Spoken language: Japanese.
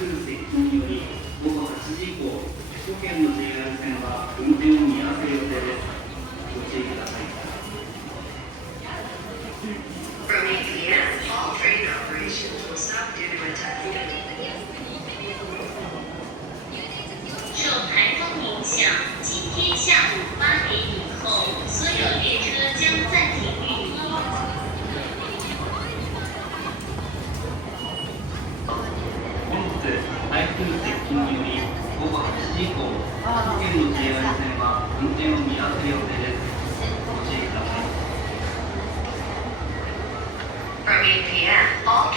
風接近により午後8時以降、首都圏の JR 線は運転を見合わせる予定です。ご注意ください。From 8 p.m., all train operations will stop due to a typhoon. 受台风影响，今天下午8点以后，所有列车将暂停运营。本日、台風接近により午後8時以降、首都圏の JR 線は運転を見合わせる予定です。ご注意ください。From 8 p.m., all